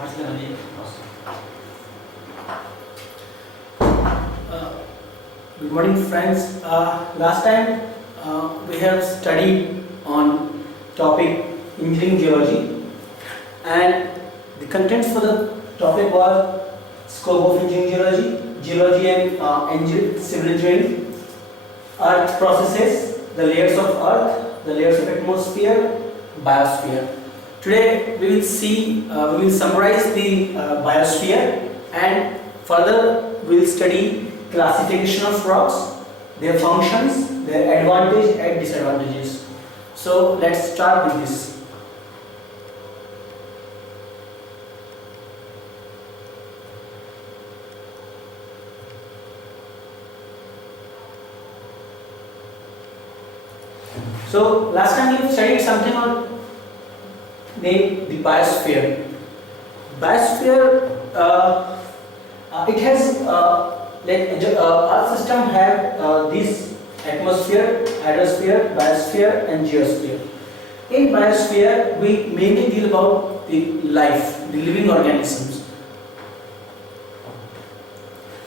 Good morning, friends. Last time we have studied on topic engineering geology, and the contents for the topic was scope of engineering geology, geology and civil engineering, earth processes, the layers of earth, the layers of atmosphere, biosphere. Today we will see, we will summarize the biosphere, and further we will study classification of rocks, their functions, their advantages and disadvantages. So let's start with this. So last time we studied something on named the biosphere. Biosphere, it has our system have this atmosphere, hydrosphere, biosphere and geosphere. In biosphere, we mainly deal about the life, the living organisms.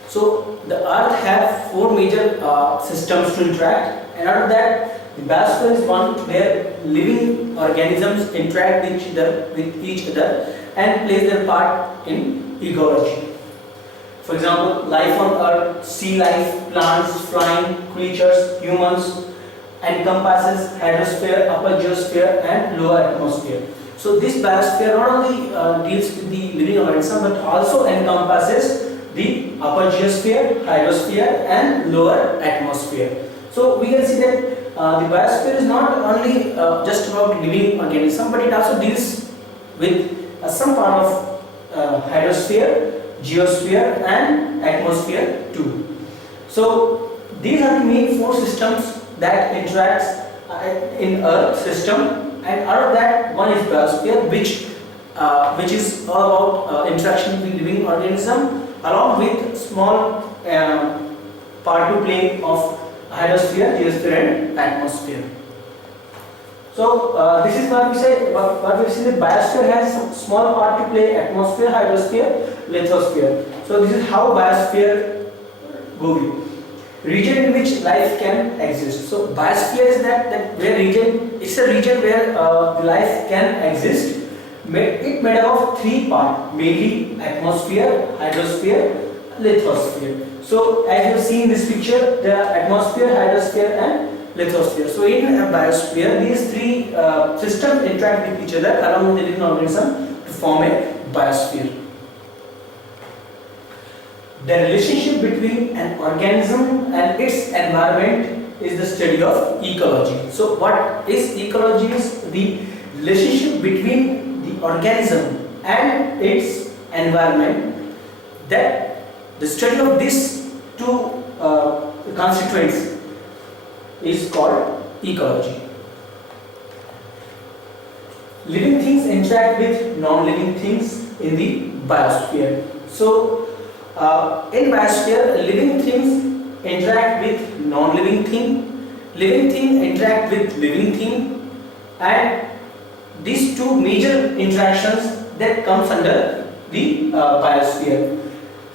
So the earth have four major systems to interact, and out of that the biosphere is one where living organisms interact with each other and play their part in ecology. For example, life on earth, sea life, plants, flying creatures, humans, encompasses hydrosphere, upper geosphere and lower atmosphere. So this biosphere not only deals with the living organism but also encompasses the upper geosphere, hydrosphere and lower atmosphere. So we can see that the biosphere is not only just about living organism, but it also deals with some part of hydrosphere, geosphere and atmosphere too. So these are the main four systems that interacts in Earth system, and out of that one is biosphere, which is all about interaction with living organism along with small part to play of hydrosphere, geosphere and atmosphere. So this is what we say. What we see, the biosphere has some small part to play: atmosphere, hydrosphere, lithosphere. So this is how biosphere go with. Region in which life can exist. So biosphere is that where region. It's a region where the life can exist. It made up of three parts: mainly atmosphere, hydrosphere, lithosphere. So as you have seen in this picture, there are atmosphere, hydrosphere and lithosphere. So in a biosphere, these three systems interact with each other along with the living organism to form a biosphere. The relationship between an organism and its environment is the study of ecology. So what is ecology? Is the relationship between the organism and its environment, that the study of these two constituents is called ecology. Living things interact with non-living things in the biosphere. So in biosphere, living things interact with non-living thing, living thing interact with living thing, and these two major interactions that comes under the biosphere.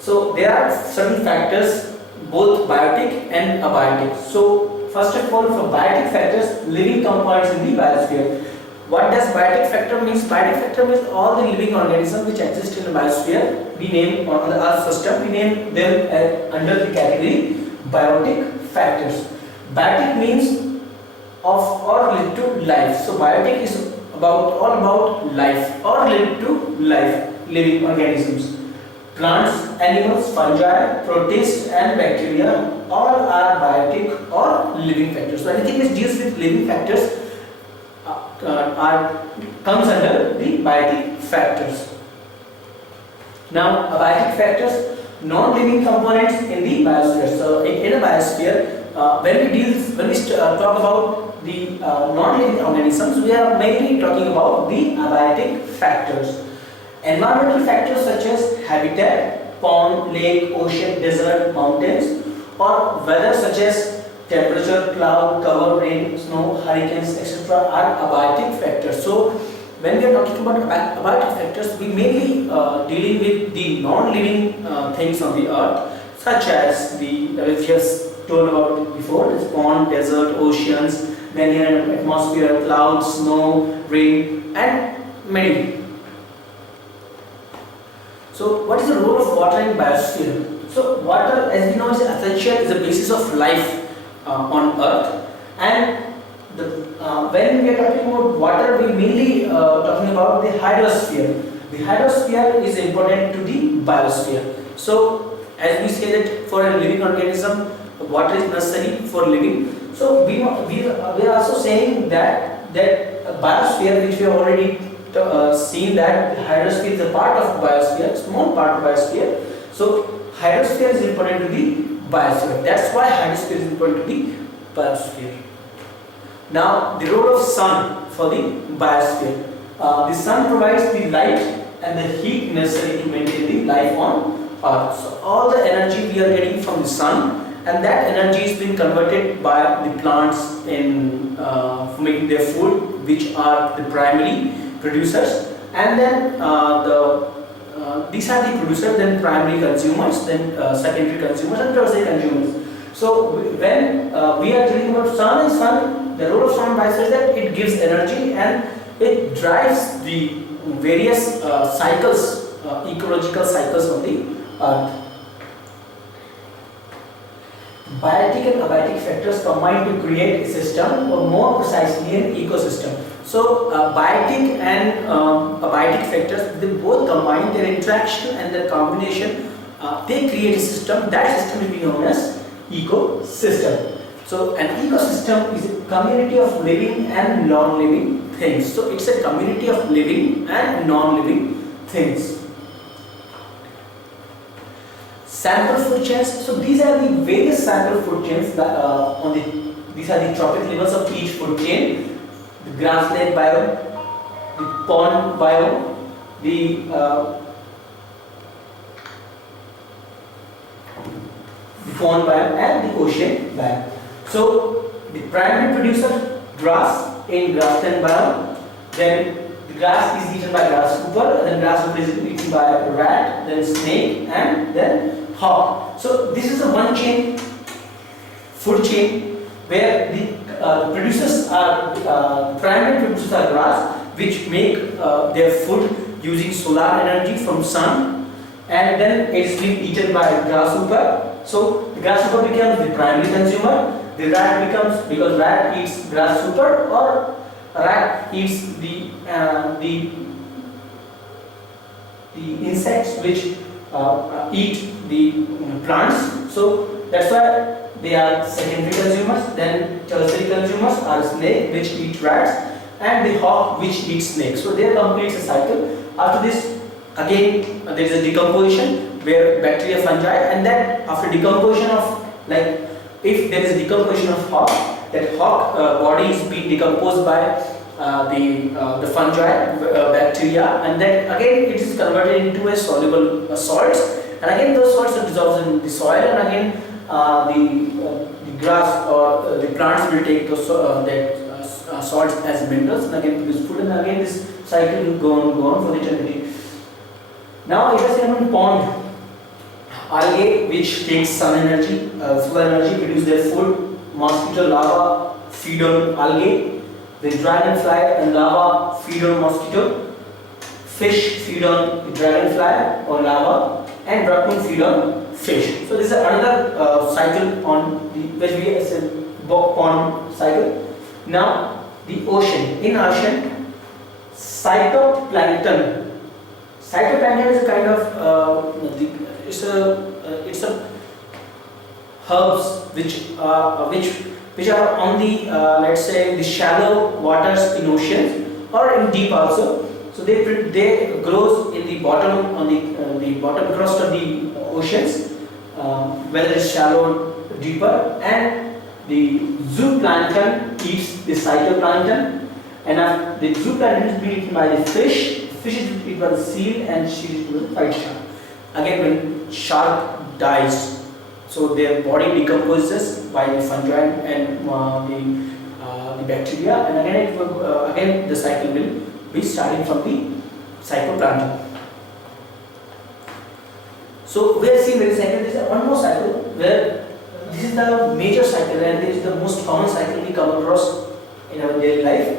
So there are certain factors, both biotic and abiotic. So first of all, for biotic factors, living components in the biosphere. What does biotic factor means? Biotic factor means all the living organisms which exist in the biosphere. We name on the Earth system. We name them under the category biotic factors. Biotic means of or related to life. So biotic is all about life or related to life, living organisms. Plants, animals, fungi, protists and bacteria all are biotic or living factors. So anything which deals with living factors comes under the biotic factors. Now abiotic factors, non-living components in the biosphere. So in a biosphere, when we talk about the non-living organisms, we are mainly talking about the abiotic factors. Environmental factors such as habitat, pond, lake, ocean, desert, mountains, or weather such as temperature, cloud, cover, rain, snow, hurricanes, etc. are abiotic factors. So when we are talking about abiotic factors, we mainly dealing with the non-living things on the earth, such as the we just told about before, this pond, desert, oceans, then here atmosphere, clouds, snow, rain, and many. So what is the role of water in biosphere? So water, as we know, is essential, is the basis of life on earth, and when we are talking about water, we mainly talking about the hydrosphere. The hydrosphere is important to the biosphere. So as we say that for a living organism, water is necessary for living. So we are also saying that biosphere, which we have already seen, that hydrosphere is a part of biosphere, small part of biosphere. So hydrosphere is important to the biosphere. That's why hydrosphere is important to the biosphere. Now, the role of sun for the biosphere. The sun provides the light and the heat necessary to maintain the life on Earth. So, all the energy we are getting from the sun, and that energy is being converted by the plants in for making their food, which are the primary producers, and then these are the producers, then primary consumers, then secondary consumers, and tertiary consumers. So, when we are talking about sun, the role of sun is that it gives energy and it drives the various cycles, ecological cycles on the earth. Biotic and abiotic factors combine to create a system, or more precisely an ecosystem. So biotic and abiotic factors, they both combine, their interaction and their combination, they create a system. That system is known as ecosystem. So an ecosystem is a community of living and non-living things. So it's a community of living and non-living things. Sample food chains. So these are the various sample food chains that these are the trophic levels of each food chain. The grassland biome, the pond biome, the pond biome, and the ocean biome. So the primary producer, grass in grassland biome, then the grass is eaten by grasshopper, then grasshopper is eaten by a rat, then snake, and then hawk. So this is a one chain, food chain, where the producers are primary producers are grass, which make their food using solar energy from sun, and then it is being eaten by grasshopper. So the grasshopper becomes the primary consumer. The rat becomes, because rat eats grasshopper, or rat eats the insects which eat the plants. So that's why they are secondary consumers. Then tertiary consumers are snake, which eat rats, and the hawk, which eats snakes. So there completes a cycle. After this, again there is a decomposition where bacteria, fungi, and then after decomposition of, like, if there is a decomposition of hawk, that hawk body is being decomposed by the fungi, bacteria, and then again it is converted into a soluble salts, and again those salts are dissolved in the soil, and again the grass or the plants will take those salts as minerals, and again produce food, and again this cycle will go on for eternity. Now it is in pond. Algae, which takes sun energy, solar energy, produce their food. Mosquito larvae feed on algae. The dragonfly and larva feed on mosquito. Fish feed on the dragonfly or larva, and raccoon feed on fish. So this is another cycle on the which we said pond cycle. Now the ocean. In ocean, phytoplankton. Phytoplankton is a kind of it's a herbs which are on the let's say the shallow waters in oceans or in deep also. So they grows in the bottom, on the bottom crust of the oceans, whether it's shallow, deeper, and the zooplankton eats the phytoplankton, and the zooplankton is being eaten by the fish. Fish is eaten by the seal, and she is eaten by the white shark. Again, when shark dies, so their body decomposes by the fungi and the bacteria, and again the cycle will be starting from the cytoplasm. So we are seeing very cycle. There is one more cycle where this is the major cycle and this is the most common cycle we come across in our daily life.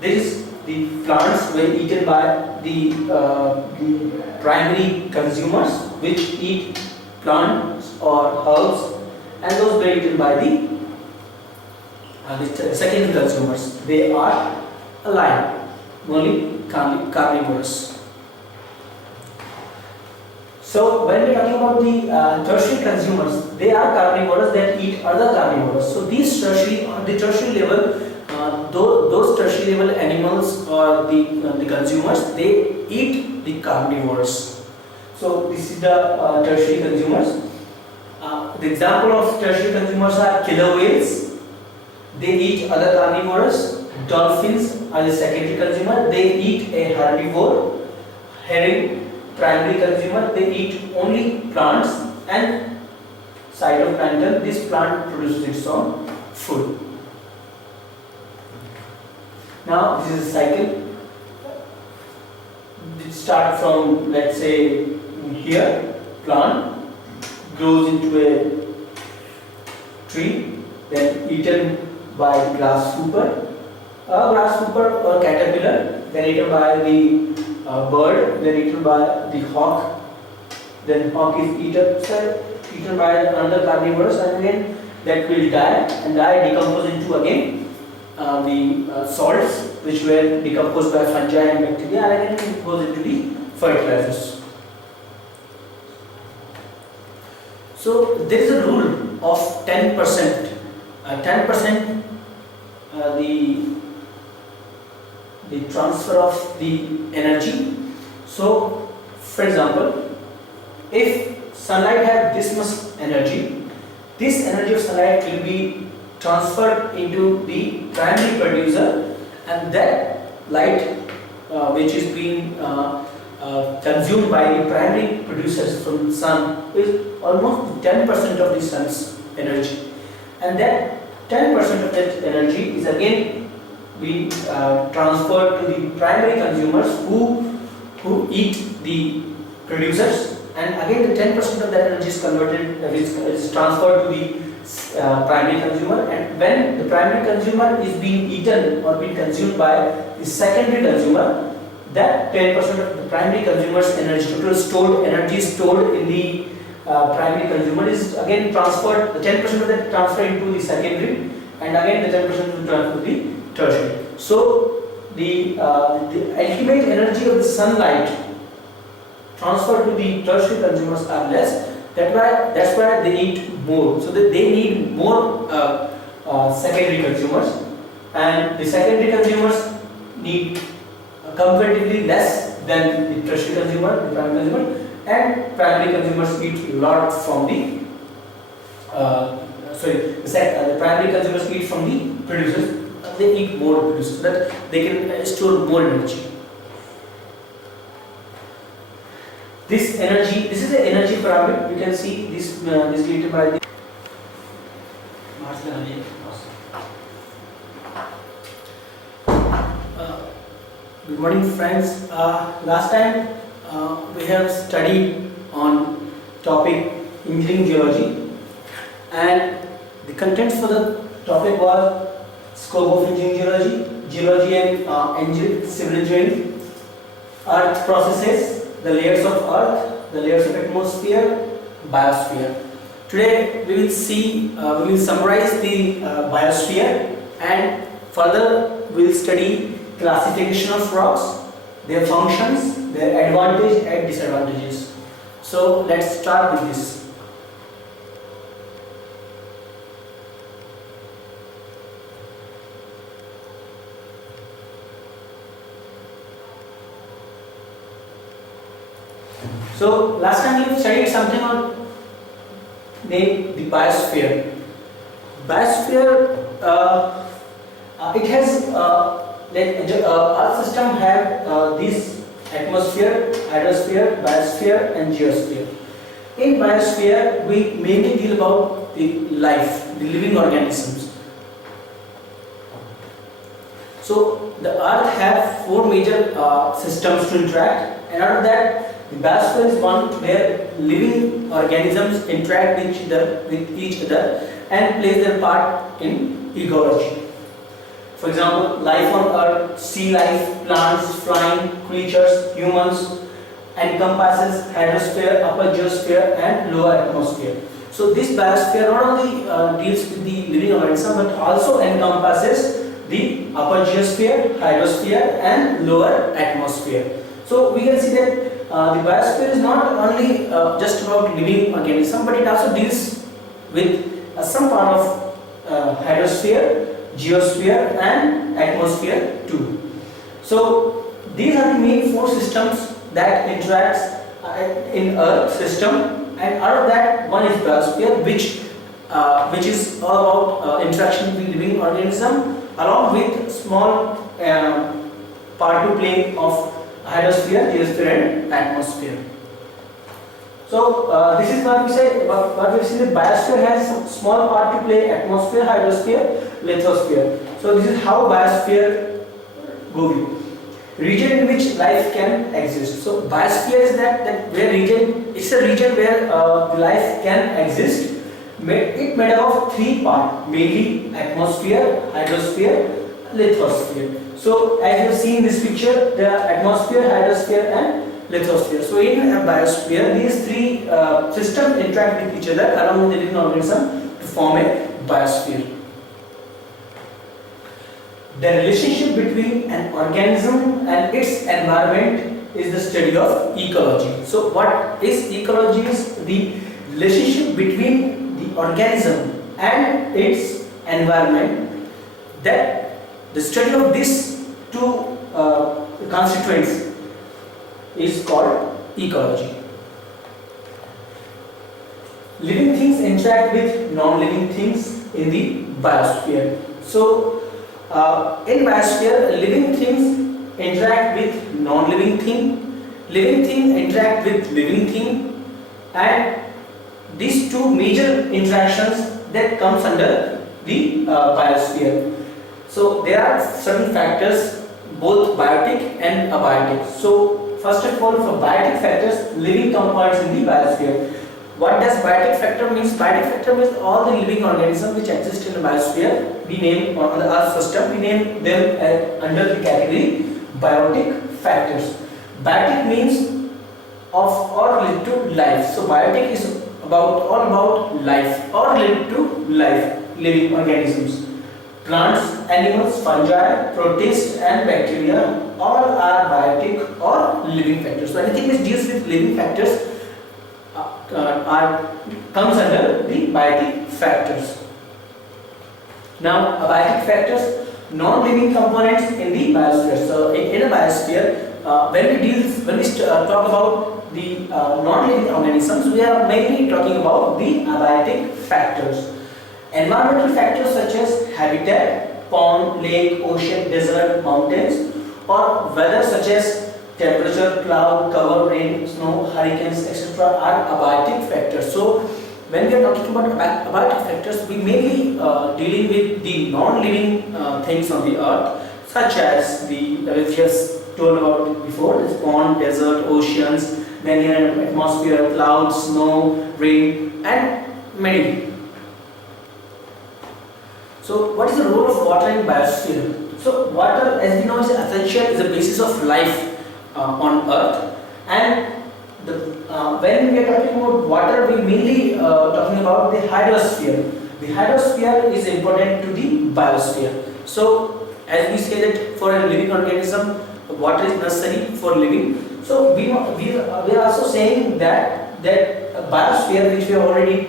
This is the plants were eaten by the primary consumers, which eat plants or herbs, and those were eaten by the secondary consumers. They are alive, only carnivorous. So when we are talking about the tertiary consumers, they are carnivorous that eat other carnivores. So these tertiary, on the tertiary level, those tertiary level animals or the consumers, they eat the carnivores. So this is the tertiary consumers. The example of tertiary consumers are killer whales. They eat other carnivores. Dolphins are the secondary consumer. They eat a herbivore. Herring, primary consumer. They eat only plants, and phytoplankton. This plant produces its own food. Now this is a cycle. It starts from, let's say, here, plant grows into a tree, then eaten by the grasshopper, or caterpillar, then eaten by the bird, then eaten by the hawk, then hawk is eaten by another carnivorous, and again that will die decompose into again the salts which were decomposed by fungi and bacteria, and again it goes into the fertilizers. So there is a rule of 10%. 10% the transfer of the energy. So for example, if sunlight has this much energy, this energy of sunlight will be transferred into the primary producer, and that light which is being consumed by the primary producers from the sun is almost 10% of the sun's energy, and that 10% of that energy is again being transferred to the primary consumers who eat the producers, and again the 10% of that energy is converted, is transferred to the primary consumer, and when the primary consumer is being eaten or being consumed by the secondary consumer, that 10% of the primary consumer's energy, total stored energy stored in the primary consumer, is again transferred, the 10% of that transferred into the secondary, and again the 10% will transfer to the tertiary. So the ultimate energy of the sunlight transferred to the tertiary consumers are less. That's why they need more. So that they need more secondary consumers, and the secondary consumers need comparatively less than the tertiary consumer, the primary consumer, and primary consumers eat a lot from the the primary consumers eat from the producers. They eat more producers so that they can store more energy. This energy, this is the energy pyramid. You can see this created by the good morning, friends. Last time we have studied on topic engineering geology, and the contents for the topic was scope of engineering geology and civil engineering, earth processes, the layers of earth, the layers of atmosphere, biosphere. Today we will see, we will summarize the biosphere, and further we will study classification of rocks, their functions, their advantages and disadvantages. So let's start with this. So last time we studied something on the biosphere. Biosphere, it has Earth system have this atmosphere, hydrosphere, biosphere, and geosphere. In biosphere, we mainly deal about the life, the living organisms. So the Earth have four major systems to interact, and out of that, the biosphere is one where living organisms interact with each other and plays their part in ecology. For example, life on Earth, sea life, plants, flying creatures, humans, encompasses hydrosphere, upper geosphere, and lower atmosphere. So this biosphere not only deals with the living organism but also encompasses the upper geosphere, hydrosphere, and lower atmosphere. So we can see that the biosphere is not only just about living organism, but it also deals with some part of hydrosphere, geosphere, and atmosphere too. So these are the main four systems that interacts in Earth system, and out of that one is biosphere, which is all about interaction with living organism, along with small part to play of hydrosphere, geosphere, and atmosphere. So this is what we say. What we see, the biosphere has small part to play: atmosphere, hydrosphere, lithosphere. So this is how biosphere goes. Region in which life can exist. So biosphere is that where region. It's a region where the life can exist. It made up of three parts: mainly atmosphere, hydrosphere, lithosphere. So as you see in this picture, the atmosphere, hydrosphere, and lithosphere. So in a biosphere, these three systems interact with each other along with the living organism to form a biosphere. The relationship between an organism and its environment is the study of ecology. So what is ecology? Is the relationship between the organism and its environment. That the study of these two constituents is called ecology. Living things interact with non-living things in the biosphere. So in biosphere, living things interact with non-living thing, living thing interact with living thing, and these two major interactions that comes under the biosphere. So there are certain factors, both biotic and abiotic. So first of all, for biotic factors, living components in the biosphere. What does biotic factor means? Biotic factor means all the living organisms which exist in the biosphere. We name on the Earth system. We name them under the category biotic factors. Biotic means of or related to life. So biotic is all about life or related to life, living organisms. Plants, animals, fungi, protists, and bacteria all are biotic or living factors. So anything which deals with living factors comes under the biotic factors. Now, abiotic factors, non-living components in the biosphere. So, in a biosphere, when we talk about the non-living organisms, we are mainly talking about the abiotic factors. Environmental factors such as habitat, pond, lake, ocean, desert, mountains, or weather such as temperature, cloud, cover, rain, snow, hurricanes, etc. are abiotic factors. So when we are talking about abiotic factors, we mainly dealing with the non-living things on the earth, such as the we just told about before, this pond, desert, oceans, then here atmosphere, clouds, snow, rain, and many. So what is the role of water in biosphere? So water, as we know, is essential, is the basis of life on earth, and when we are talking about water, we mainly talking about the hydrosphere. The hydrosphere is important to the biosphere. So as we say that for a living organism, water is necessary for living. So we are also saying that biosphere, which we have already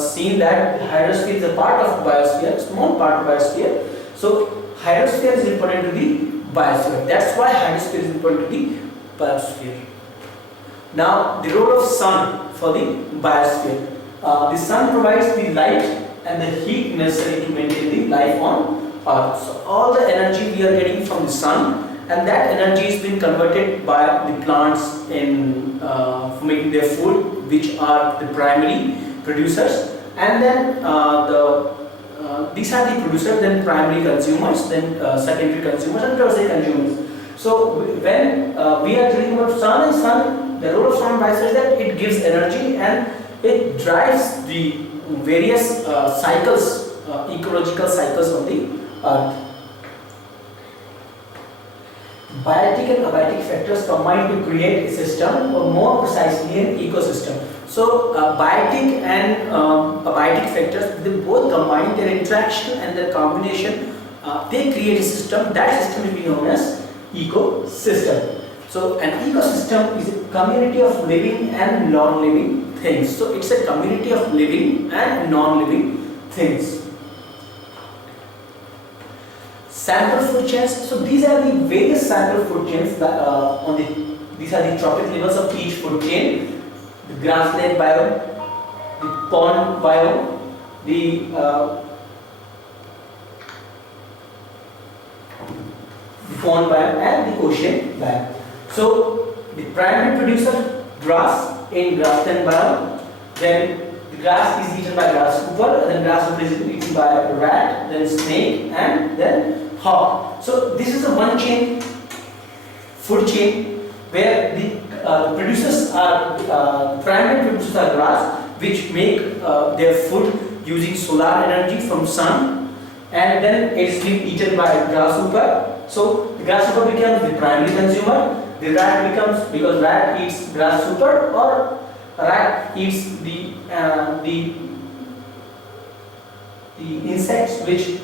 seen, that hydrosphere is a part of biosphere, small part of biosphere. So hydrosphere is important to the biosphere. That's why hydrosphere is important to the biosphere. Now, the role of sun for the biosphere. The sun provides the light and the heat necessary to maintain the life on Earth. So all the energy we are getting from the sun, and that energy is being converted by the plants in for making their food, which are the primary producers, and then the these are the producers, then primary consumers, then secondary consumers, and tertiary consumers. So when we are talking about sun, and sun, the role of sun by such that it gives energy and it drives the various cycles, ecological cycles of the earth. Biotic and abiotic factors combine to create a system, or more precisely an ecosystem. So biotic and abiotic factors, they both combine, their interaction and their combination, they create a system. That system will be known as ecosystem. So an ecosystem is a community of living and non-living things. So it's a community of living and non-living things. Sample food chains. So these are the various sample food chains these are the trophic levels of each food chain. The grassland biome, the pond biome, the pond biome, and the ocean biome. So the primary producer, grass in grassland biome, then the grass is eaten by grasshopper, then grasshopper is eaten by rat, then snake, and then hawk. So this is a one chain, food chain, where the producers are primary producers are grass, which make their food using solar energy from sun, and then it is being eaten by grasshopper. So the grasshopper becomes the primary consumer. The rat becomes, because rat eats grasshopper, or rat eats the insects which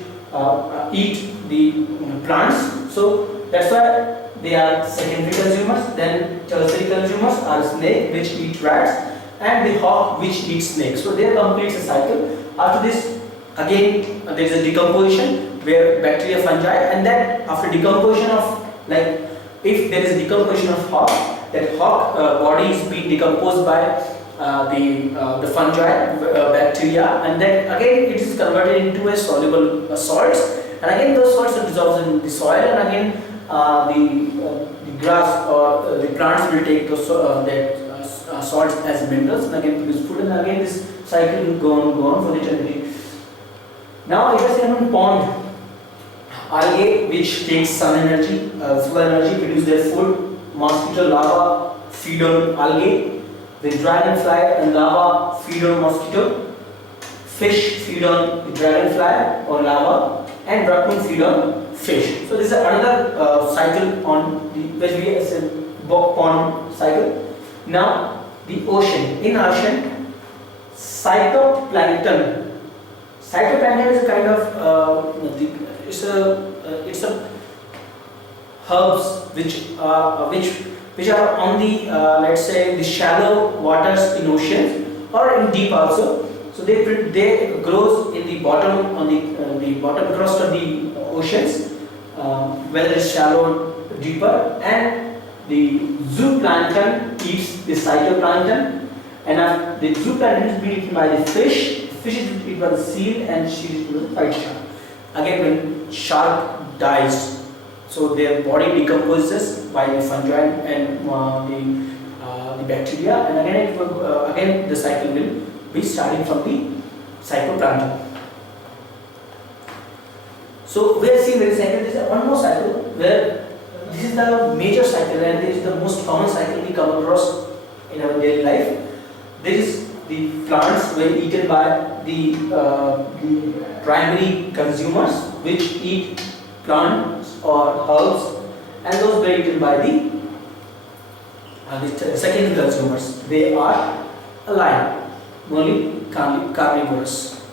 eat the plants. So that's why they are secondary consumers. Then tertiary consumers are snake, which eat rats, and the hawk, which eats snakes. So they complete a cycle. After this, again there is a decomposition where bacteria, fungi, and then after decomposition of, like, if there is decomposition of hawk, that hawk body is being decomposed by the fungi, bacteria, and then again it is converted into a soluble salts, and again those salts are dissolved in the soil, and again the grass or the plants will take those salts as minerals and again produce food, and again this cycle will go on for eternity. Now let us say on pond, algae which takes sun energy, solar energy, produce their food. Mosquito larvae feed on algae. The dragonfly and larva feed on mosquito. Fish feed on the dragonfly or larva, and raccoon feed on fish. So this is another cycle on the which we said pond cycle. Now the ocean. In ocean, phytoplankton. Phytoplankton is a kind of it's a herbs which are on the let's say the shallow waters in oceans or in deep also. So they grows in the bottom, on the bottom crust of the oceans, whether it's shallow, deeper, and the zooplankton eats the phytoplankton, and the zooplankton is being eaten by the fish. The fish is eaten by the seal, and she is eaten by the white shark. Again, when shark dies, so their body decomposes by the fungi and the bacteria, and again the cycle will be starting from the phytoplankton. So we are seeing very cycle. There is one more cycle where this is the major cycle, and this is the most common cycle we come across in our daily life. This is the plants were eaten by the primary consumers, which eat plants or herbs, and those were eaten by the secondary consumers. They are alive, only carnivorous.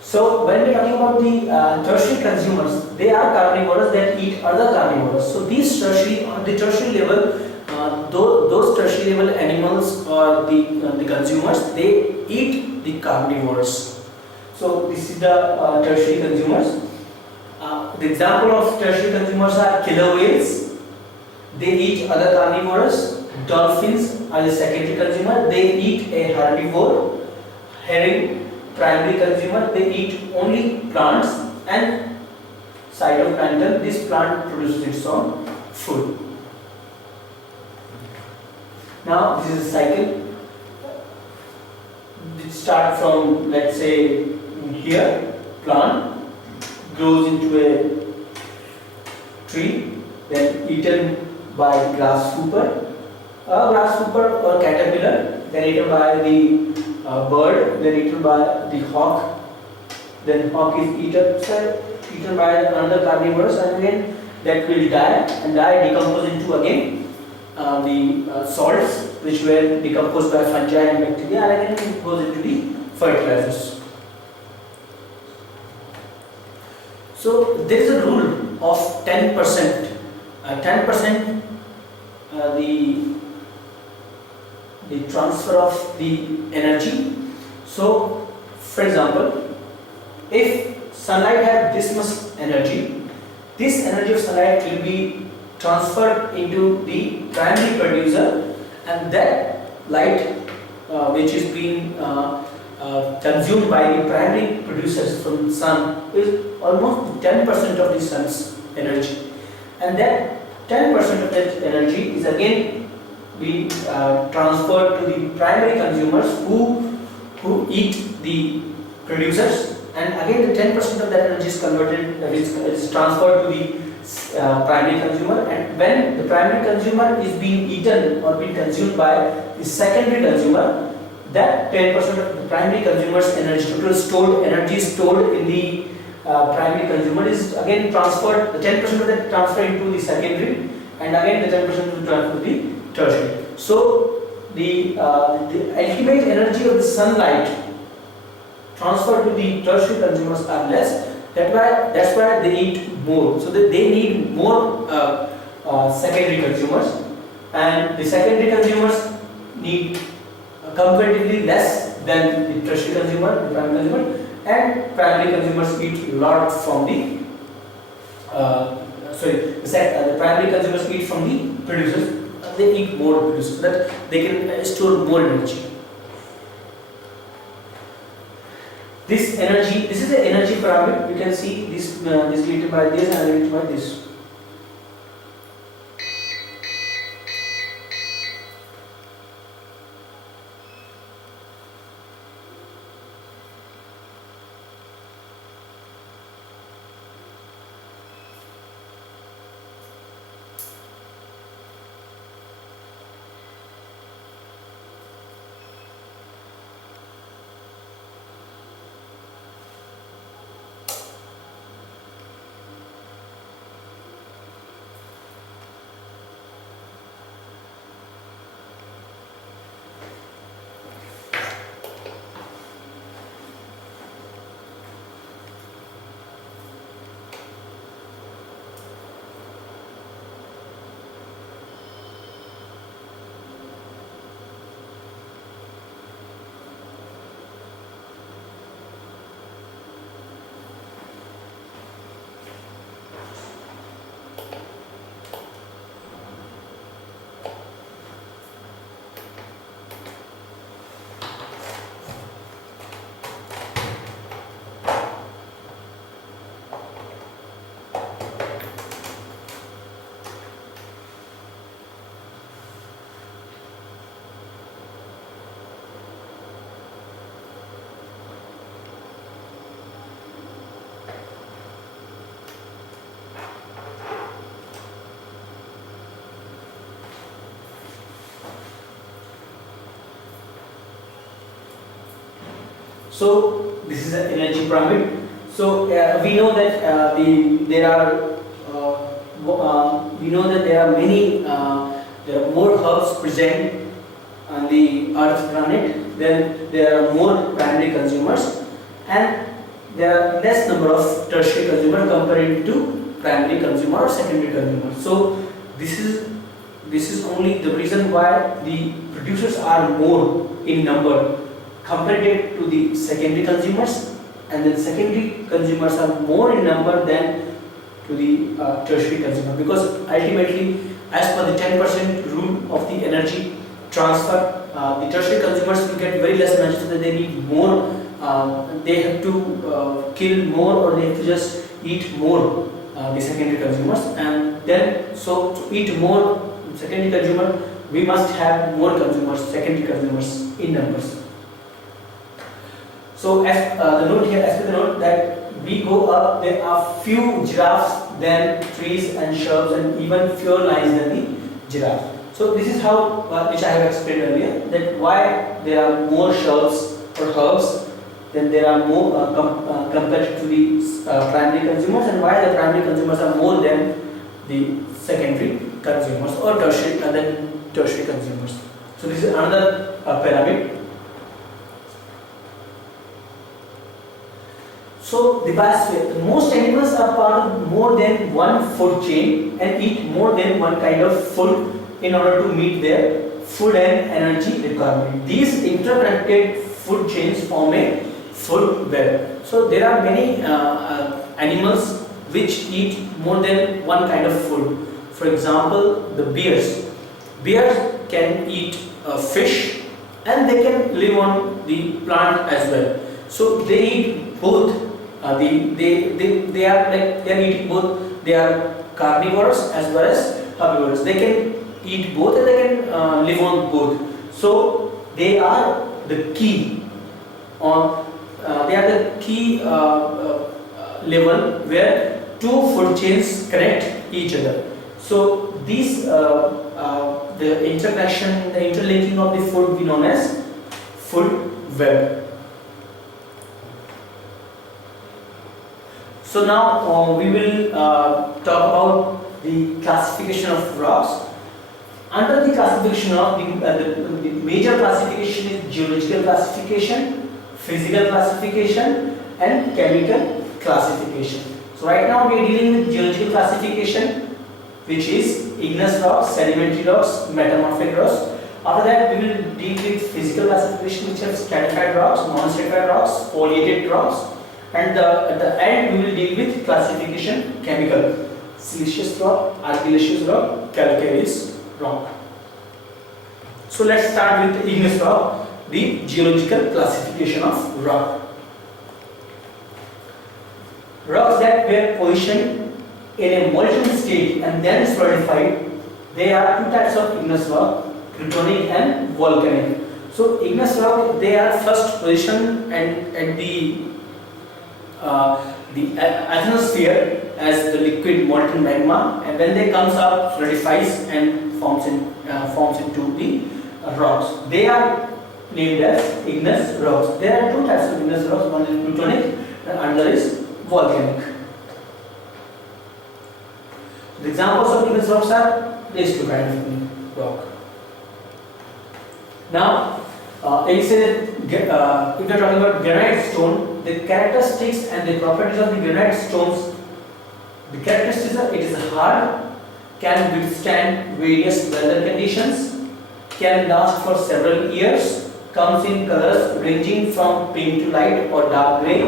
So when we are talking about the tertiary consumers, they are carnivorous that eat other carnivores. So these tertiary, on the tertiary level, those tertiary level animals or the consumers, they eat the carnivores. So this is the tertiary consumers. The example of tertiary consumers are killer whales. They eat other carnivores. Dolphins are the secondary consumer. They eat a herbivore. Herring, primary consumer. They eat only plants, and phytoplankton. This plant produces its own food. Now this is a cycle. This start from, let's say, here, plant grows into a tree, then eaten by grasshopper, or caterpillar, then eaten by the bird, then eaten by the hawk, then hawk is eaten by another carnivorous, and again that will die decompose into again the salts which were decomposed by fungi and bacteria, and again it goes into the fertilizers. So there is a rule of 10%. 10% the transfer of the energy. So for example, if sunlight has this much energy, this energy of sunlight will be transferred into the primary producer, and that light which is being consumed by the primary producers from the sun is almost 10% of the sun's energy, and that 10% of that energy is again being transferred to the primary consumers who eat the producers, and again the 10% of that energy is converted, is transferred to the primary consumer, and when the primary consumer is being eaten or being consumed by the secondary consumer, that 10% of the primary consumer's energy, total stored energy stored in the primary consumer, is again transferred, the 10% of that transferred into the secondary, and again the 10% will transfer to the tertiary. So the ultimate energy of the sunlight transferred to the tertiary consumers are less. That's why they eat more. So that they need more secondary consumers, and the secondary consumers need comparatively less than the tertiary consumer, the primary consumer, and primary consumers eat a lot from the the primary consumers eat from the producers. They eat more producers so that they can store more energy. This energy, this is the energy pyramid. You can see this related by this and related by this. So this is an energy pyramid. So we know that there are many there are more herbs present on the Earth planet. Then there are more primary consumers, and there are less number of tertiary consumers compared to primary consumer or secondary consumer. So this is only the reason why the producers are more in number compared to the secondary consumers, and then secondary consumers are more in number than to the tertiary consumer, because ultimately, as per the 10% rule of the energy transfer, the tertiary consumers will get very less energy, so that they need more, they have to kill more, or they have to just eat more, the secondary consumers, and then so to eat more secondary consumer, we must have more consumers, secondary consumers in numbers. So as the note here, as per the note that we go up, there are few giraffes than trees and shrubs, and even fewer lions than the giraffe. So this is how, which I have explained earlier, that why there are more shrubs or herbs, then there are more compared to the primary consumers, and why the primary consumers are more than the secondary consumers or tertiary consumers. So this is another pyramid. So the biosphere, most animals are part of more than one food chain and eat more than one kind of food in order to meet their food and energy requirement. These interconnected food chains form a food web. So there are many animals which eat more than one kind of food. For example, the bears. Bears can eat fish and they can live on the plant as well. So they eat both. They are eating both. They are carnivores as well as herbivores. They can eat both and they can live on both. So they are the key on. They are the key level where two food chains connect each other. So these the interconnection, the interlinking of the food we known as food web. So now we will talk about the classification of rocks. Under the classification of the major classification is geological classification, physical classification, and chemical classification. So right now we are dealing with geological classification, which is igneous rocks, sedimentary rocks, metamorphic rocks. After that we will deal with physical classification, which have stratified rocks, non-stratified rocks, foliated rocks. And at the end we will deal with classification chemical, siliceous rock, argillaceous rock, calcareous rock. So let's start with igneous rock, the geological classification of rock. Rocks that were positioned in a molten state and then solidified, there are two types of igneous rock, plutonic and volcanic. So igneous rock, they are first positioned and at the atmosphere as the liquid molten magma, and when they comes up, solidifies and forms into the rocks. They are named as igneous rocks. There are two types of igneous rocks. One is plutonic and another is volcanic. The examples of igneous rocks are these two kinds of rock. Now, if we are talking about granite stone, the characteristics and the properties of the granite stones, the characteristics are: it is hard, can withstand various weather conditions, can last for several years, comes in colors ranging from pink to light or dark grey,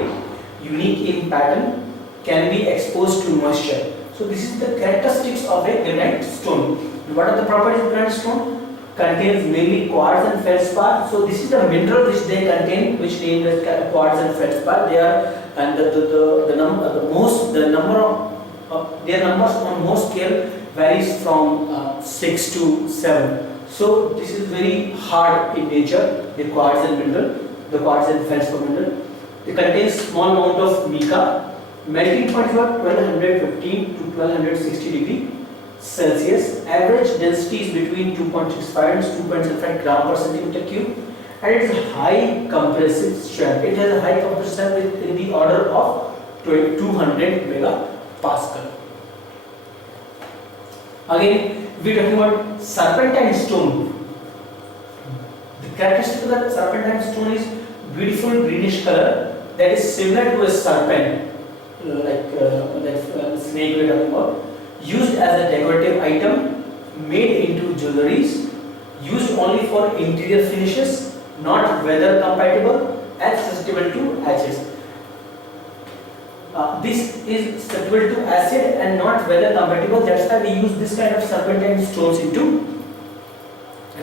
unique in pattern, can be exposed to moisture. So this is the characteristics of a granite stone. What are the properties of granite stone? Contains mainly quartz and feldspar. So this is the mineral which they contain, which named as quartz and feldspar. They are, and the number of their numbers on most scale varies from 6 to 7. So this is very hard in nature. The quartz and mineral, the quartz and feldspar mineral. It contains small amount of mica. Melting point is 1215 to 1260 degree Celsius. Average density is between 2.65 and 2.75 gram per centimeter cube, and it is high compressive strength. It has a high compressive strength in the order of 200 megapascal. Again, we are talking about serpentine stone. The characteristic of the serpentine stone is beautiful greenish color that is similar to a serpent, like that snake we are talking about. Used as a decorative item, made into jewelries, used only for interior finishes, not weather compatible, and susceptible to ashes. This is susceptible to acid and not weather compatible. That's why we use this kind of serpentine stones into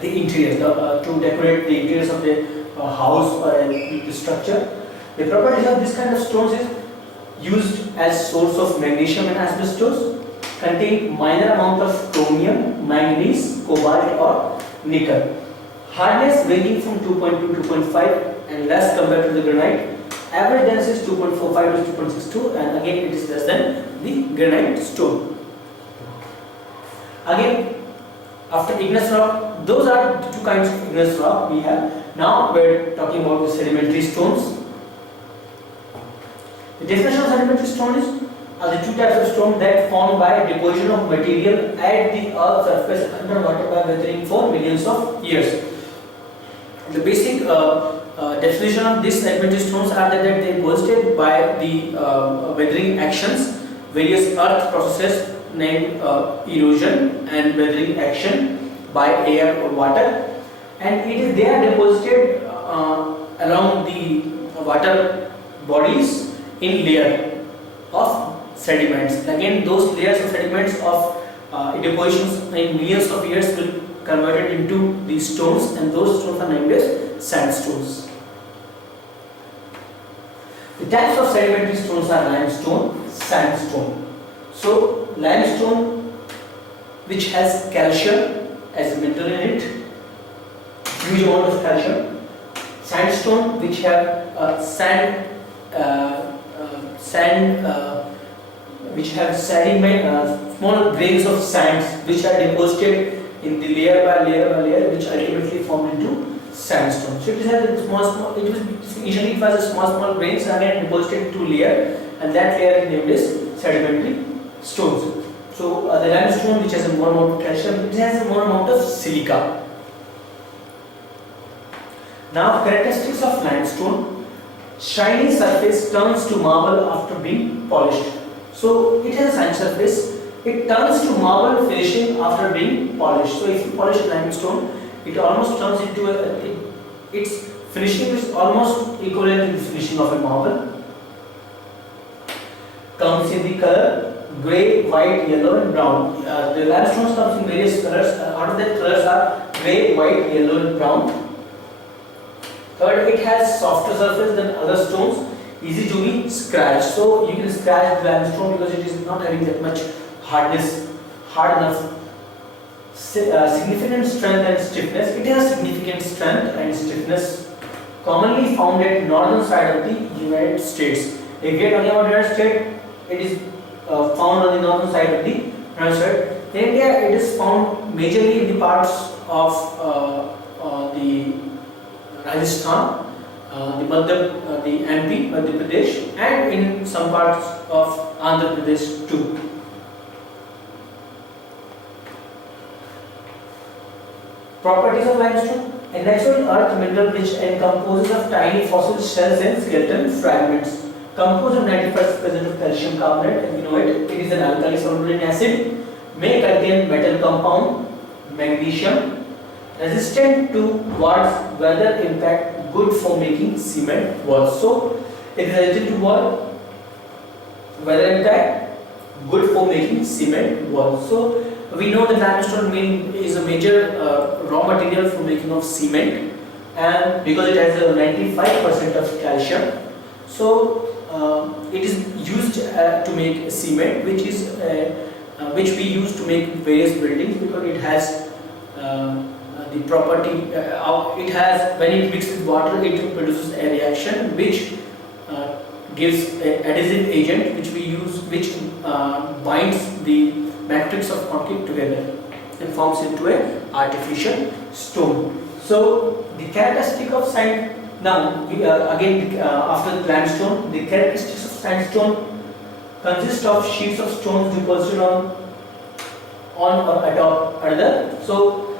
the interior to decorate the interiors of the house or the structure. The properties of this kind of stones is used as source of magnesium and asbestos. Contain minor amount of chromium, manganese, cobalt or nickel. Hardness ranging from 2.2 to 2.5 and less compared to the granite. Average density is 2.45 to 2.62, and again it is less than the granite stone. Again, after igneous rock, those are the two kinds of igneous rock we have. Now we are talking about the sedimentary stones. The definition of sedimentary stone is the two types of stone that formed by deposition of material at the earth's surface underwater by weathering for millions of years. The basic definition of these sedimentary stones are that they are deposited by the weathering actions, various earth processes named erosion and weathering action by air or water, and they are deposited along the water bodies in layer of sediments. Again, those layers of sediments of depositions in millions of years will converted into these stones, and those stones are named as sandstones. The types of sedimentary stones are limestone, sandstone. So limestone, which has calcium as a mineral in it, huge amount of calcium. Sandstone, which have which have sediment, small grains of sands which are deposited in the layer by layer, which ultimately form into sandstone. So it has a small. Initially it was a small grains again deposited into layer, and that layer is named as sedimentary stones. So the limestone, which has a more amount of calcium, it has a more amount of silica. Now, characteristics of limestone: shiny surface turns to marble after being polished. So it has a shiny surface. It turns to marble finishing after being polished. So if you polish limestone, it almost turns into its finishing is almost equivalent to the finishing of a marble. Comes in the color grey, white, yellow and brown. The limestone comes in various colors. Out of that colors are grey, white, yellow and brown. Third, it has softer surface than other stones, easy to be scratched. So you can scratch the limestone because it is not having that much hardness, hard enough. Significant strength and stiffness. It has significant strength and stiffness, commonly found at northern side of the United States. If we are talking about United States, it is found on the northern side of the United States. In India, it is found majorly in the parts of the Rajasthan, the MP, Madhya Pradesh, and in some parts of Andhra Pradesh too. Properties of limestone: a natural earth mineral which encompasses of tiny fossil shells and skeleton fragments, composed of 95% of calcium carbonate, and we know it is an alkali soluble in acid, may contain metal compound, magnesium, resistant to what weather impact, good for making cement walls. So it is resistant to what? Weather impact, good for making cement walls. So we know that limestone is a major raw material for making of cement, and because it has 95% of calcium, so it is used to make cement, which we use to make various buildings, because it has the property. It has, when it mixes with water, it produces a reaction which gives an adhesive agent which we use, which binds the matrix of concrete together and forms into a artificial stone. So the characteristic of sand. Now after the limestone, the characteristics of sandstone consist of sheets of stones deposited on or atop another. So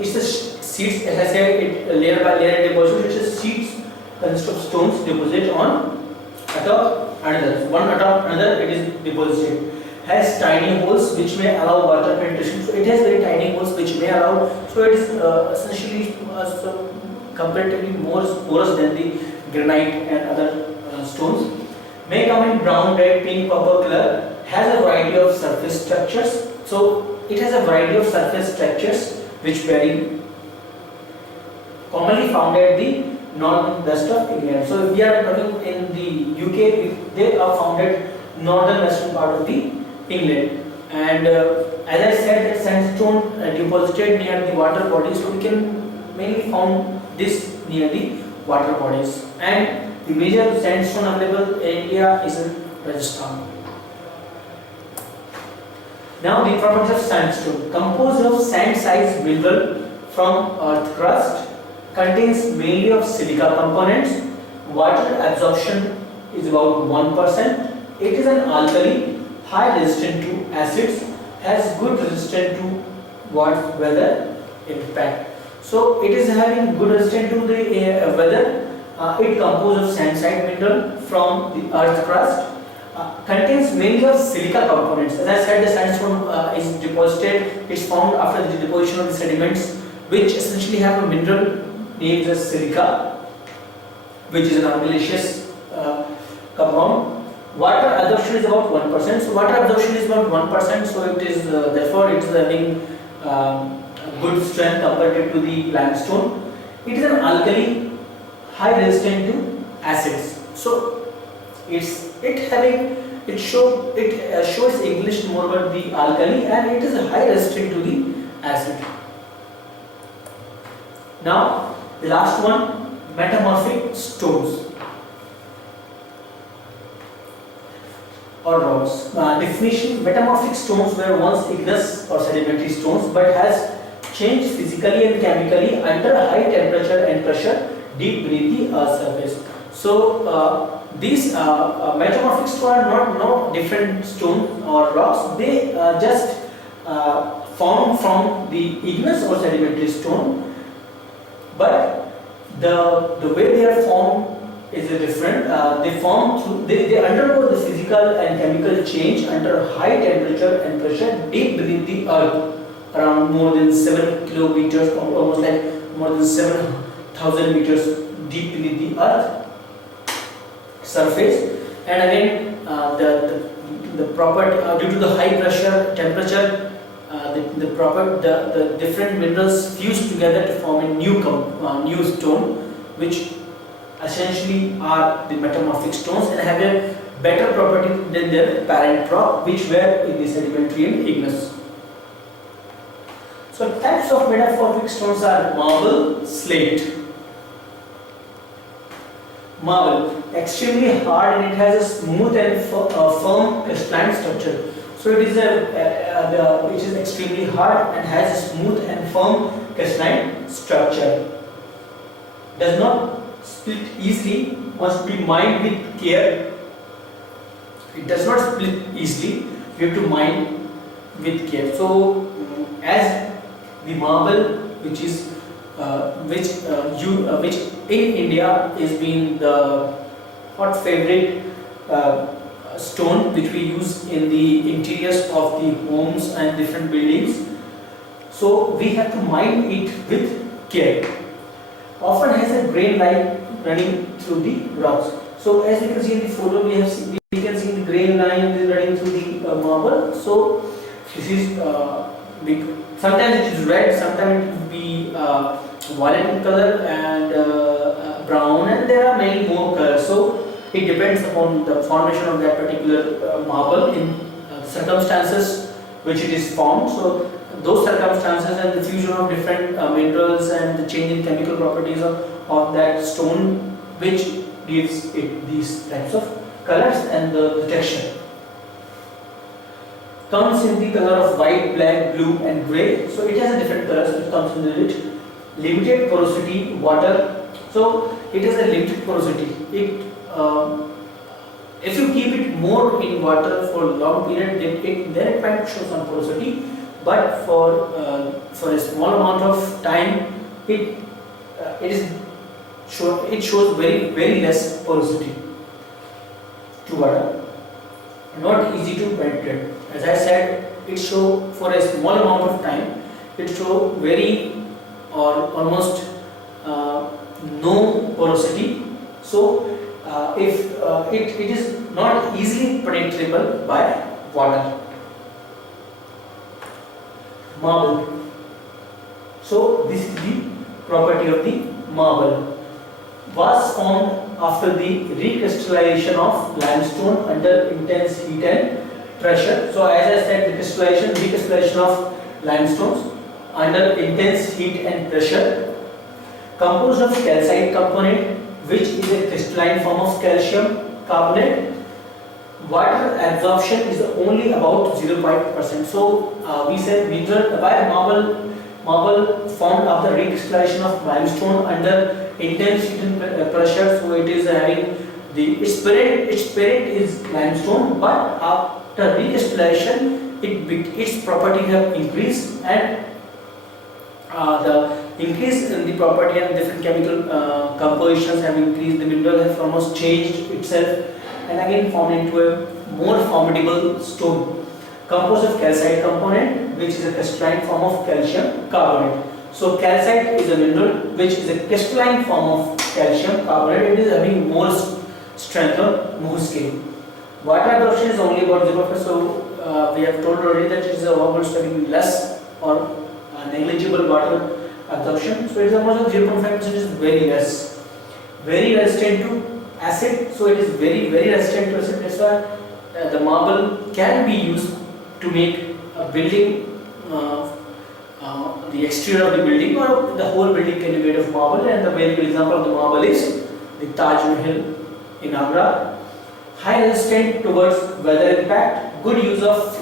it's a sheets, as I said, it layer by layer deposition. It's a sheets consist of stones deposited on atop another. One atop another, it is deposited. Has tiny holes which may allow water penetration. So it has very tiny holes which may allow. So it is essentially comparatively more porous than the granite and other stones. May come in brown, red, pink, purple color. Has a variety of surface structures. So it has a variety of surface structures which vary. Commonly found at the northwest of England. So if we are talking in the UK, they are found at northern western part of the England. And as I said, that sandstone deposited near the water body, so we can mainly found this near the water bodies, and the major sandstone available in India is in Rajasthan. Now the properties of sandstone. Composed of sand-sized mineral from earth crust, contains mainly of silica components. Water absorption is about 1%. It is an alkali, high resistant to acids, has good resistance to what weather impact. So it is having good resistance to the weather. It composed of sand-sized mineral from the earth crust. Contains mainly of silica components. As I said, the sandstone is deposited. It's formed after the deposition of the sediments, which essentially have a mineral named as silica, which is an argillaceous compound. Water absorption is about 1%. So water absorption is about 1%. So it is therefore it is having good strength compared to the limestone. It is an alkali, high resistant to acids. So it shows English more about the alkali, and it is high resistant to the acid. Now the last one, metamorphic stones or rocks. Definition: metamorphic stones were once igneous or sedimentary stones, but has changed physically and chemically under high temperature and pressure deep beneath the earth's surface. So these metamorphic stones are not different stones or rocks. They just formed from the igneous or sedimentary stone, but the way they are formed is different. They undergo the physical and chemical change under high temperature and pressure deep beneath the earth, around more than 7 kilometers, or almost like more than 7,000 meters deep beneath the earth surface. And again, the proper due to the high pressure, temperature, the different minerals fuse together to form a new stone, which essentially are the metamorphic stones and have a better property than their parent rock, which were in the sedimentary and igneous. So types of metamorphic stones are marble, slate. Marble, extremely hard, and it has a smooth and firm crystalline structure. So it is extremely hard and has a smooth and firm crystalline structure. Does not split easily, must be mined with care. It does not split easily, you have to mine with care. So as the marble, which in India is being the hot favorite stone which we use in the interiors of the homes and different buildings. So we have to mine it with care. Often has a grain line running through the rocks. So as you can see in the photo, we can see the grain line running through the marble. So this is sometimes it is red, sometimes it will be violet in color and brown, and there are many more colors. So it depends upon the formation of that particular marble in circumstances which it is formed. So those circumstances and the fusion of different minerals and the change in chemical properties of that stone, which gives it these types of colors and the texture. Comes in the color of white, black, blue and grey. So it has a different colors which comes in it. Limited porosity, water. So it has a limited porosity. If you keep it more in water for a long period, then it might show some porosity. But for a small amount of time, it shows very less porosity to water. Not easy to penetrate. As I said, it show for a small amount of time, it show very or almost no porosity. So if it is not easily penetrable by water. Marble. So this is the property of the marble. Was formed after the recrystallization of limestone under intense heat and pressure. So as I said, the recrystallization of limestones under intense heat and pressure. composed of calcite component, which is a crystalline form of calcium carbonate. Water absorption is only about 0.5%. So we said mineral by marble formed after recrystallization of limestone under intense heat and pressure. So it is having its parent is limestone, but after recrystallization its property have increased, and the increase in the property and different chemical compositions have increased. The mineral has almost changed itself and again formed into a more formidable stone composed of calcite component, which is a crystalline form of calcium carbonate. So calcite is a mineral which is a crystalline form of calcium carbonate. It is having more strength or more scale. Water absorption is only about 0%. So we have told already that it is almost having less or negligible water absorption. So it is almost 0.5%, is very less. Very resistant to acid. So it is very resistant to acid. That's why the marble can be used to make a building, the exterior of the building, or the whole building can be made of marble. And the very good example of the marble is the Taj Mahal in Agra. High resistant towards weather impact. Good use of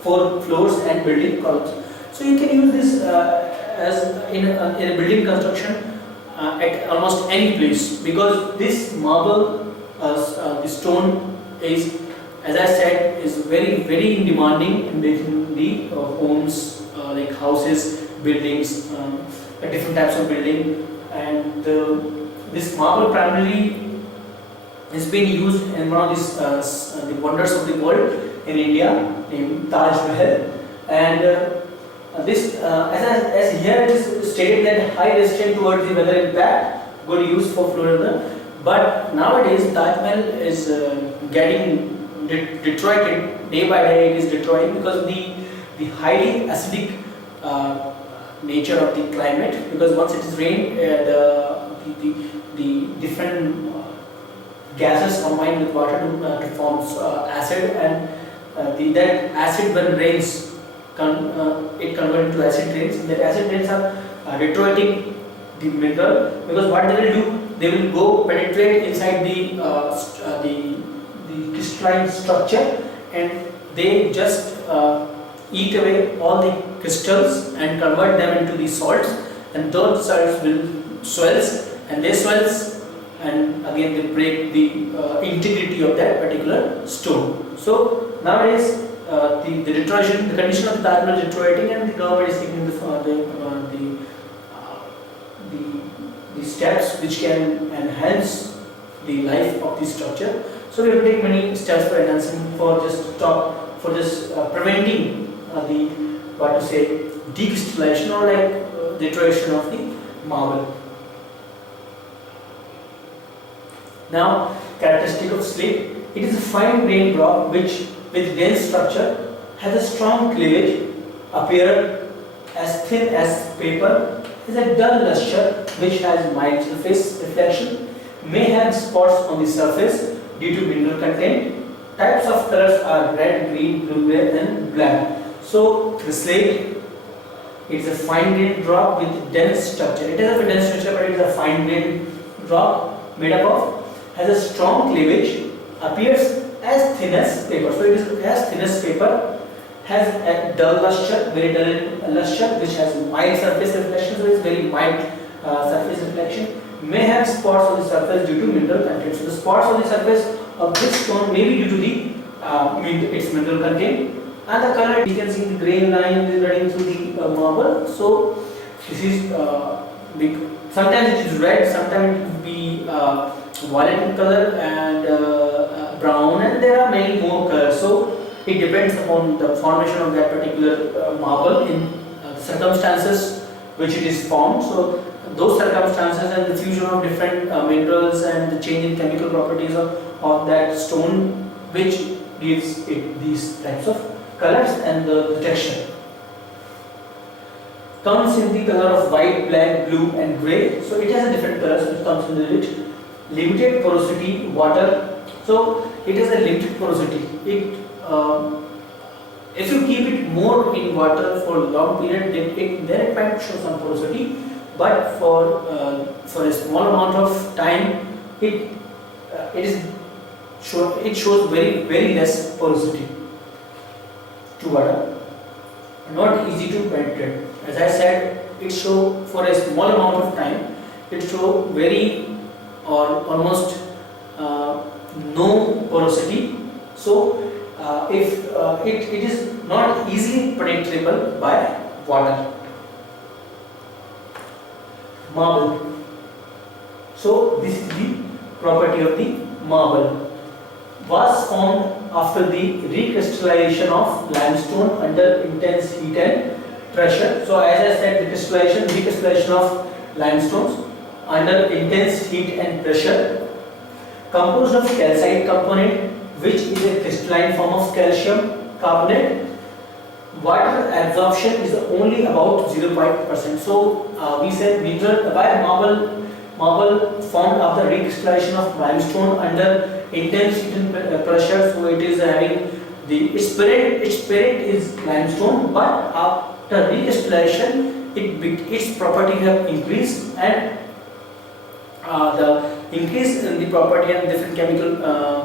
for floors and building columns. So you can use this as in a building construction at almost any place, because this marble, the stone is, as I said, is very demanding in making the homes, like houses, buildings, different types of building. And this marble primarily has been used in one of these the wonders of the world in India, named Taj Mahal. And this, as here it is stated that high resistant towards the weather impact, good use for floor. But nowadays Taj Mahal is getting deteriorated day by day. It is deteriorating because of the highly acidic nature of the climate. Because once it is rain, the different gases combine with water to form acid, and that acid, when rains, it converts into acid rains. That acid rains are deteriorating the mineral, because what they will do, they will go penetrate inside the crystalline structure, and they just eat away all the crystals and convert them into the salts, and those salts will swells, and they swells, and again they break the integrity of that particular stone. So nowadays the deterioration, the condition of the Taj Mahal is deteriorating, and the government is taking the steps which can enhance the life of the structure. So we have to take many steps for enhancing, for just preventing decrystallization or like deterioration of the marble. Now, characteristic of slate: it is a fine-grained rock which, with dense structure, has a strong cleavage, appear as thin as paper, has a dull luster which has mild surface reflection, may have spots on the surface due to mineral content. Types of colors are red, green, blue-gray, and black. So the slate, it's a fine-grained rock with dense structure. It has a dense structure, but it is a fine-grained rock made up of, has a strong cleavage, appears as thin as paper. So it is as thin as paper, has a dull luster, very dull luster, which has mild surface reflection. So it is very mild surface reflection. May have spots on the surface due to mineral content. So the spots on the surface of this stone may be due to its mineral content. And the color, you can see the grey line running through the marble. So this is sometimes it is red, sometimes it will be violet in color, and brown, and there are many more colors. So it depends upon the formation of that particular marble in the circumstances which it is formed. So those circumstances and the fusion of different minerals and the change in chemical properties of that stone, which gives it these types of colors and the texture. Comes in the color of white, black, blue, and grey. So it has a different colors which comes in it. Limited porosity, water. So it has a limited porosity. If you keep it more in water for a long period, then it might show some porosity. but for a small amount of time, it it shows very less porosity to water, not easy to penetrate. As I said, it show for a small amount of time, it show very or almost no porosity. So if it is not easily penetrable by water. Marble. So this is the property of the marble. Was formed after the recrystallization of limestone under intense heat and pressure. So as I said, the recrystallization of limestones under intense heat and pressure, composed of calcite component, which is a crystalline form of calcium carbonate. Water absorption is only about 0.5%. So we said mineral by marble formed after recrystallization of limestone under intense heat and pressure. So it is having its parent is limestone, but after recrystallization its property have increased, and the increase in the property and different chemical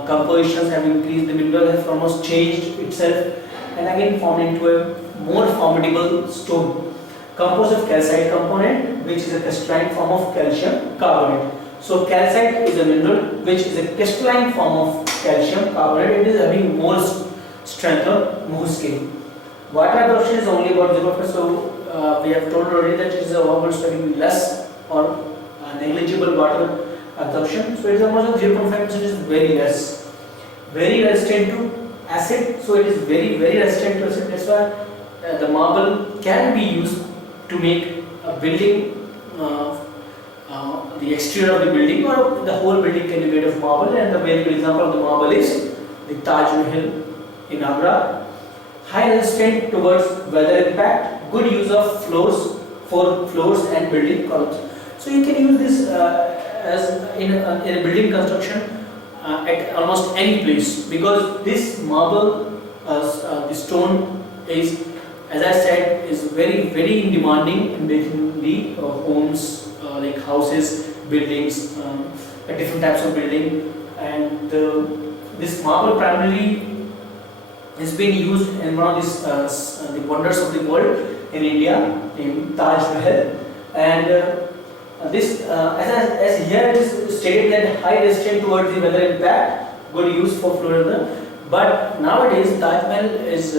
compositions have increased. The mineral has almost changed itself and again formed into a more formidable stone, composed of calcite component, which is a crystalline form of calcium carbonate. So calcite is a mineral which is a crystalline form of calcium carbonate. It is having more strength or more scale. Water absorption is only about 0%. So we have told already that it is almost having less or negligible water absorption. So it is almost 0.5%, is very less. Very resistant to acid. So it is very resistant to acid. That's why the marble can be used to make a building, the exterior of the building, or the whole building can be made of marble. And the very good example of the marble is the Taj Mahal in Agra. High resistant towards weather impact. Good use of for floors and building columns. So you can use this as in a building construction at almost any place, because this marble, the stone is, as I said, is very demanding in making the homes, like houses, buildings, different types of building. And this marble primarily has been used in one of these the wonders of the world in India, in Taj Mahal. And this, as here it is stated that high resistant towards the weather impact, good use for Florida. But nowadays Taj Mahal is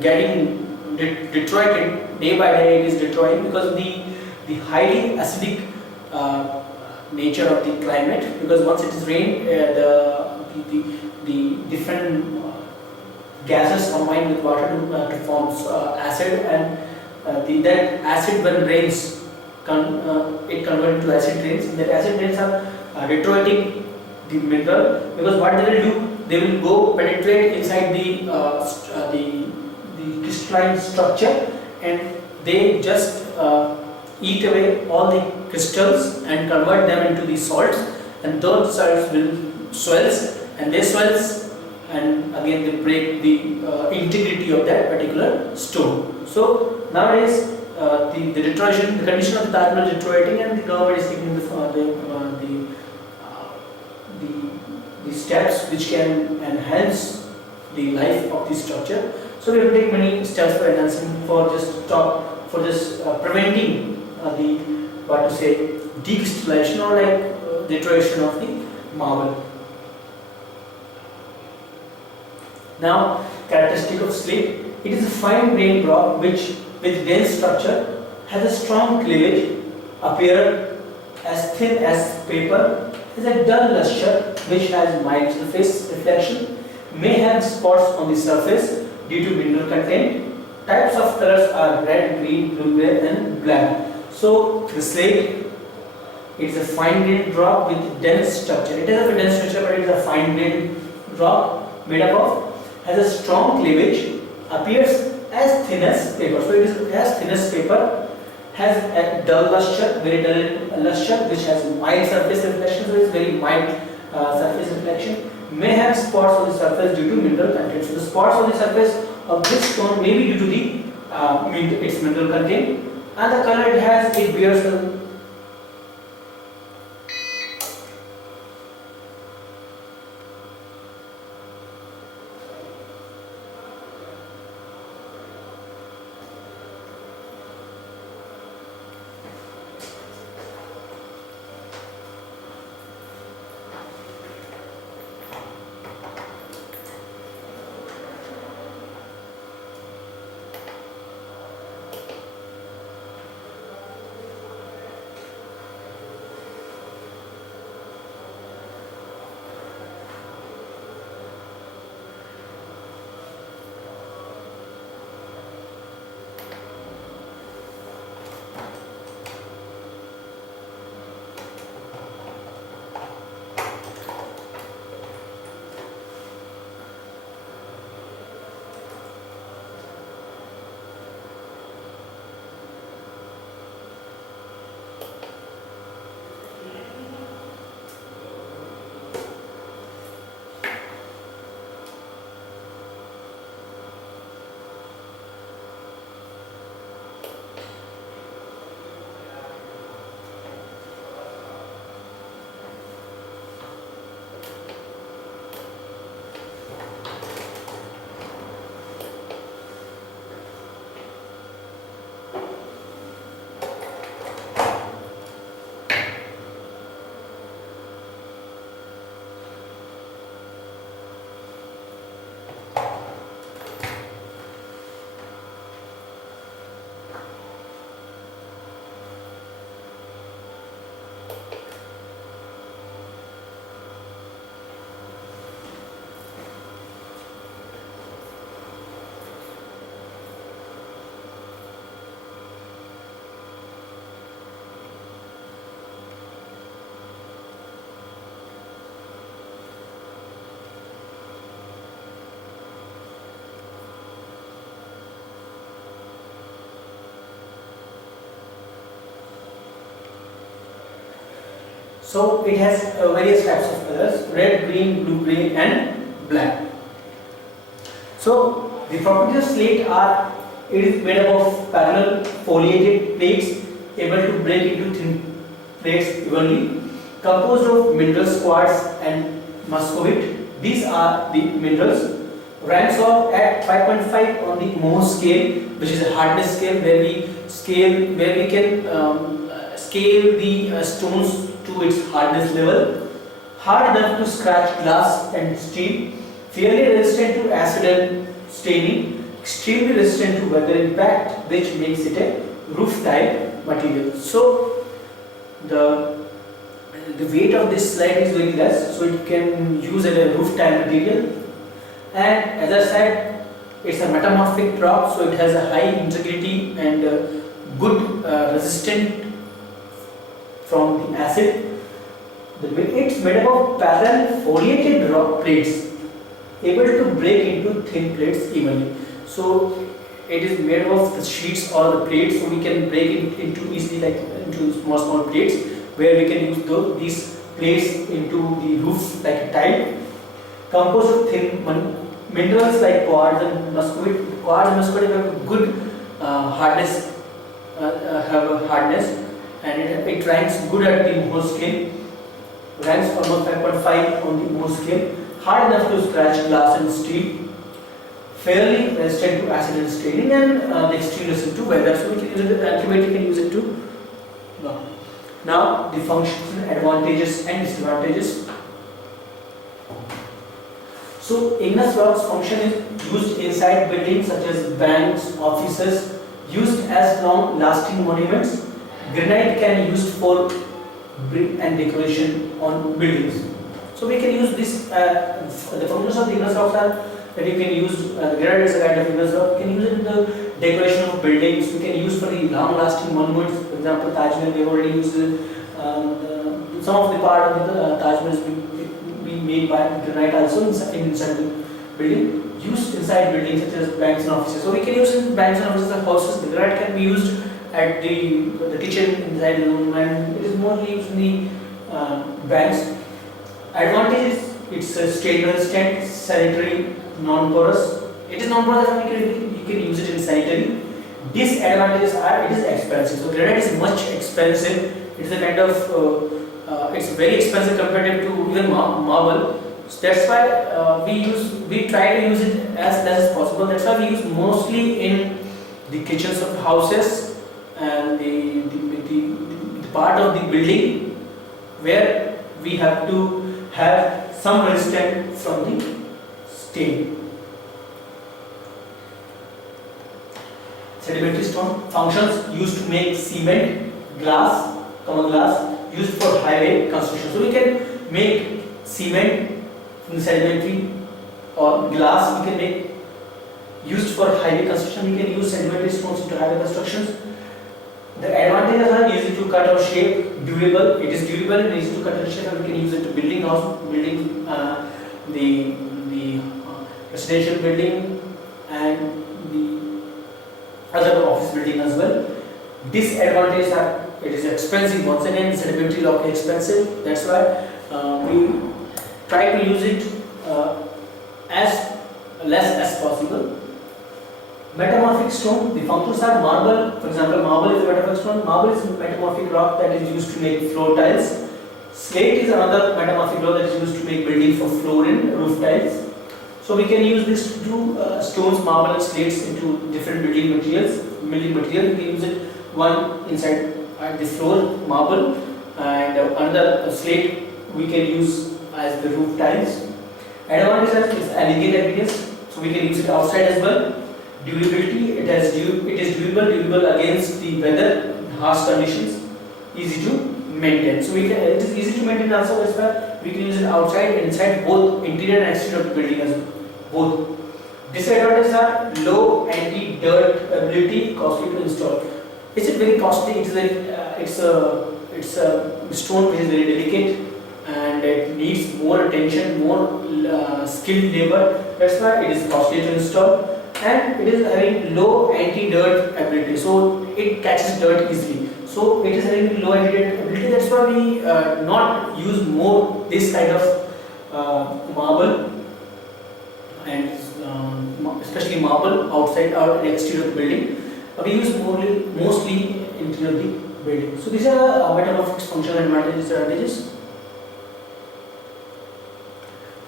getting deteriorated day by day. It is deteriorating because of the highly acidic nature of the climate. Because once it is rain, the different gases combine with water to form acid, and that acid, when rains, it converts into acid rains. And that acid rains are deteriorating the mineral, because what they will do, they will go penetrate inside the crystalline structure, and they just eat away all the crystals and convert them into the salts, and those salts will swells, and they swells, and again they break the integrity of that particular stone. So nowadays the deterioration, the condition of the Taj Mahal is deteriorating, and the government is taking the steps which can enhance the life of the structure. So we have to take many steps for enhancing, for just preventing decrystallization or like deterioration of the marble. Now, characteristic of slate: it is a fine grained rock which, with dense structure, has a strong cleavage, appear as thin as paper, has a dull luster which has mild surface reflection, may have spots on the surface due to mineral content. Types of colors are red, green, blue, gray, and black. So the slate, it is a fine grained rock with dense structure. It has a dense structure, but it is a fine grained rock made up of, has a strong cleavage, appears as thin as paper. So it is as thin as paper, has a dull luster, very dull luster, which has mild surface reflection. So it is very mild surface reflection. May have spots on the surface due to mineral content. So the spots on the surface of this stone may be due to its mineral content, and the color it has, it bears So it has various types of colors: red, green, blue, grey, and black. So the properties of slate are: it is made up of parallel foliated plates able to break into thin plates evenly, composed of minerals quartz and muscovite. These are the minerals. Ranks off at 5.5 on the Mohs scale, which is a hardness scale where we can scale the stones to its hardness level. Hard enough to scratch glass and steel, fairly resistant to acid and staining, extremely resistant to weather impact, which makes it a roof tile material. So the weight of this slide is very less, so it can use as a roof tile material. And as I said, it's a metamorphic rock, so it has a high integrity and good resistant from the acid. It's made up of parallel foliated rock plates able to break into thin plates evenly. So it is made of the sheets or the plates, so we can break it into easily, like into small plates, where we can use these plates into the roof like a tile. Composed of thin minerals like quartz and muscovite. Quartz and muscovite have a good hardness, and it ranks good at the Mohs scale. Ranks almost 5.5 on the Mohs scale. Hard enough to scratch glass and steel. Fairly resistant to acid and staining, and extremely resistant to weather. So we can use it. Ultimately, can use it too. Now the functions, advantages and disadvantages. So igneous rocks function is used inside buildings such as banks, offices, used as long-lasting monuments. Granite can be used for brick and decoration on buildings. So we can use this. The functions of the igneous rocks are that you can use granite is a kind of igneous rock. You can use it in the decoration of buildings. We can use for the long-lasting monuments. For example, Taj Mahal, we have already used it. Some of the part of the Taj Mahal is being made by granite also inside the building. Used inside buildings such as banks and offices. So we can use in banks and offices and houses. The granite can be used at the kitchen inside the room, and it is mostly used in the banks. Advantages: it's stain resistant, sanitary, non-porous. It is non-porous, and you can use it in sanitary. Disadvantages are: it is expensive. So granite is much expensive. It's a kind of it's very expensive compared to even marble. So that's why we try to use it as less as possible. That's why we use mostly in the kitchens of houses and the part of the building where we have to have some resistance from the stain. Sedimentary stone functions: used to make cement, glass, common glass, used for highway construction. So we can make cement from the sedimentary, or glass we can make used for highway construction. We can use sedimentary stones into highway constructions. The advantages are: easy to cut or shape, durable. It is durable and easy to cut and shape, and we can use it to building house, building the residential building and the other office building as well. Disadvantages are: it is expensive. Once again, sedimentary rock is expensive. That's why we try to use it as less as possible. Metamorphic stone. The functions are: marble. For example, marble is a metamorphic stone. Marble is a metamorphic rock that is used to make floor tiles. Slate is another metamorphic rock that is used to make buildings for floor and roof tiles. So we can use these two stones, marble and slates, into different building materials. We can use it one inside the floor, marble, and another slate we can use as the roof tiles. Advantage is elegant appearance, so we can use it outside as well. Durability: it is durable against the weather, harsh conditions, easy to maintain. So it is easy to maintain also as well. We can use it outside, inside, both interior and exterior of the building as well. Both. Disadvantages are: low anti-dirt ability, costly to install. Is it very costly? It's a stone which is very delicate and it needs more attention, more skilled labor. That's why it is costly to install. and it is having low anti-dirt ability, so it catches dirt easily. So it is having low anti-dirt ability. That's why we not use more this kind of marble, and especially marble outside or exterior of the building. We use mostly interior of the building. So these are metamorphic functional and disadvantages.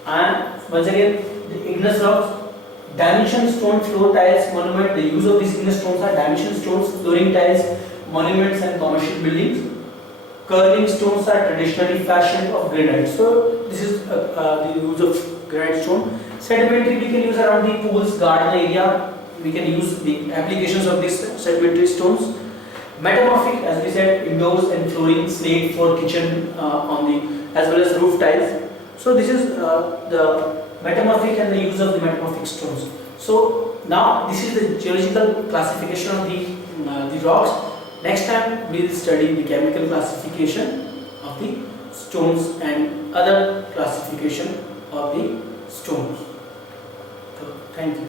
And once again, the igneous rocks, dimension stone floor tiles monument. The use of these igneous stones are dimension stones, flooring tiles, monuments and commercial buildings. Curving stones are traditionally fashioned of granite. So this is the use of granite stone. Sedimentary we can use around the pools, garden area. We can use the applications of these sedimentary stones. Metamorphic, as we said, windows and flooring, slate for kitchen on the as well as roof tiles. So this is the metamorphic and the use of the metamorphic stones. So now this is the geological classification of the rocks. Next time we will study the chemical classification of the stones and other classification of the stones. So, thank you.